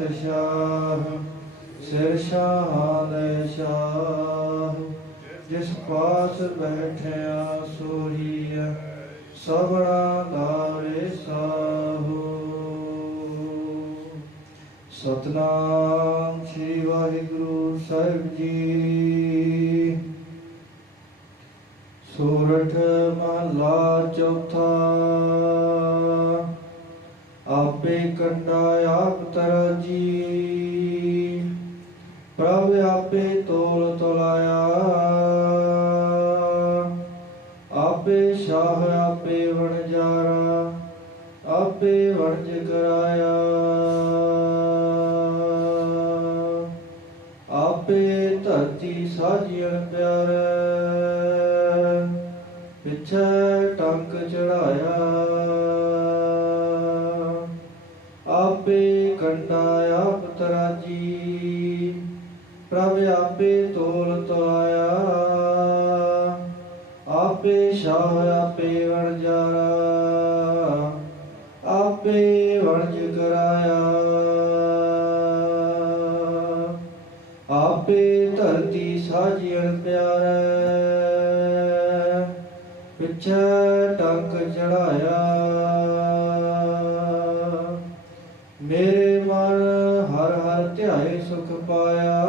ਪਾਤਸ਼ਾਹ ਸਿਰ ਸ਼ਾਹਾਂ ਦੇ ਸ਼ਾਹ ਜਿਸ ਪਾਸ ਬੈਠਿਆ ਸੋਹੀਆ ਸਭਨਾ ਦਾ ਸਾਹੋ। ਸਤਨਾਮ ਸ੍ਰੀ ਵਾਹਿਗੁਰੂ ਸਾਹਿਬ ਜੀ। ਸੋਰਠ ਮਹਲਾ ਚੌਥਾ। ਆਪੇ ਕੰਡਾ ਆਪ ਤਰਜੀ। ਪ੍ਰਭ ਆਪੇ ਤੋਲ ਤੋਲਾਇਆ। ਆਪੇ ਸ਼ਾਹ ਆਪੇ ਵਣਜਾਰਾ ਆਪੇ ਵਣਜ ਕਰਾਇਆ। ਆਪੇ ਧਰਤੀ ਸਾਜੀਣ ਪਿਆਰੇ। ਪਿੱਛੇ ਟੰਕ ਚੜਾਇਆ। ਆਪੇ ਕੰਡਾ ਆਪ ਤਰਾਜੀ। ਪ੍ਰਭ ਆਪੇ ਤੋਲ ਤੋਇਆ। ਆਪੇ ਸ਼ਾਹ ਆਪੇ ਵਣਜਾਰਾ ਆਪੇ ਵਣਜ ਕਰਾਇਆ। ਆਪੇ ਧਰਤੀ ਸਾਜੀਣ ਪਿਆਰੇ। ਪਿੱਛੇ ਟੰਕ ਚੜਾਇਆ। ਮੇਰੇ ਮਨ ਹਰ ਹਰ ਧਿਆਏ ਸੁਖ ਪਾਇਆ।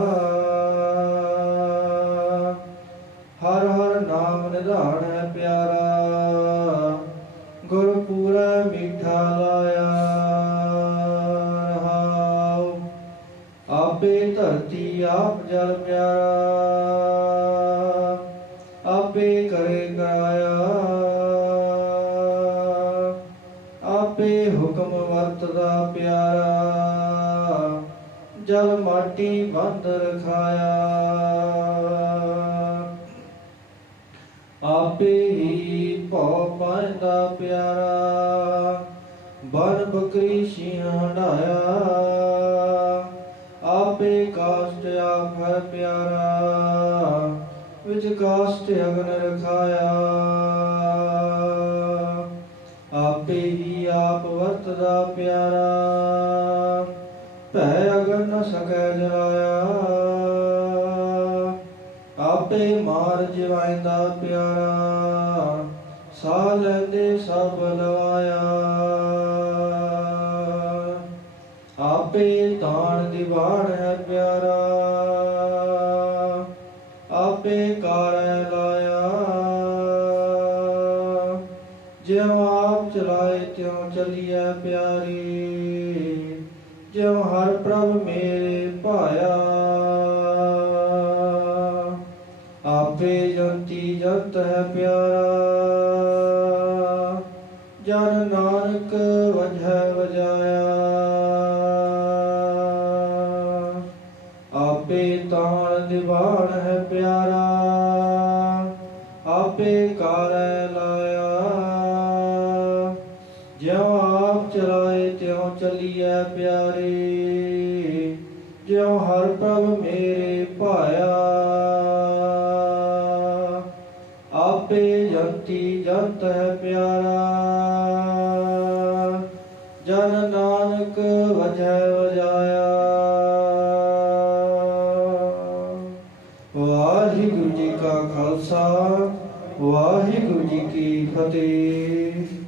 ਹਰ ਹਰ ਨਾਮ ਨਿਧਾਨ ਹੈ ਪਿਆਰਾ। ਗੁਰ ਪੂਰਾ ਮਿੱਠਾ ਲਾਇਆ। ਰਹਾਉ ਆਪੇ ਧਰਤੀ ਆਪ ਜਲ ਪਿਆਰਾ। ਆਪੇ ਕਰੇ ਹੁਕਮ ਵਰਤਦਾ ਪਿਆਰਾ, ਜਲ ਮਾਟੀ ਬੰਦ ਰਖਾਇਆ। ਆਪੇ ਹੀ ਭਉ ਪਾਇਂਦਾ ਪਿਆਰਾ, ਬਨ ਬਕਰੀ ਸ਼ੀਆਂ ਹੰਡਾਇਆ ਆਪੇ ਕਾਸ਼ਟ ਆਪ ਹੈ ਪਿਆਰਾ, ਵਿੱਚ ਕਾਸ਼ਟ ਅਗਨ ਰਖਾਇਆ। ਆਪੇ ਹੀ ਆਪ ਵਰਤਦਾ ਪਿਆਰਾ। ਭੈ ਅਗਨ ਨ ਸਕੈ ਜਲਾਇਆ। ਆਪੇ ਮਾਰ ਜਿਵਾਇਂਦਾ ਪਿਆਰਾ। ਸਾਹ ਲੈਂਦੇ ਸਭ ਲਵਾਇਆ। ਆਪੇ ਤਾਣ ਦੀਵਾਨ ਹੈ ਪਿਆਰਾ। ਆਪੇ ਕਾਰੈ ਲਾਇਆ। ਜਿਉ ਚਲਾਏ, ਤਿਉ ਚਲੀਐ ਪਿਆਰੀ। ਜਿਉ ਹਰ ਪ੍ਰਭ ਮੇਰੇ ਭਾਇਆ। ਆਪੇ ਜੰਤੀ ਜੰਤ ਹੈ ਪਿਆਰਾ। ਜਨ ਨਾਨਕ ਵਜੈ ਵਜਾਇਆ। ਆਪੇ ਤਾਣ ਦਿਵਾਣ ਹੈ ਚਲਾਏ ਤਿਉ ਚੱਲੀਐ ਪਿਆਰੇ। ਜਿਉ ਹਰ ਪ੍ਰਭ ਮੇਰੇ ਭਾਇਆ। ਆਪੇ ਜੰਤੀ ਜੰਤ ਹੈ ਪਿਆਰਾ। ਜਨ ਨਾਨਕ ਵਜੈ ਵਜਾਇਆ। ਵਾਹਿਗੁਰੂ ਜੀ ਕਾ ਖਾਲਸਾ, ਵਾਹਿਗੁਰੂ ਜੀ ਕੀ ਫਤਿਹ।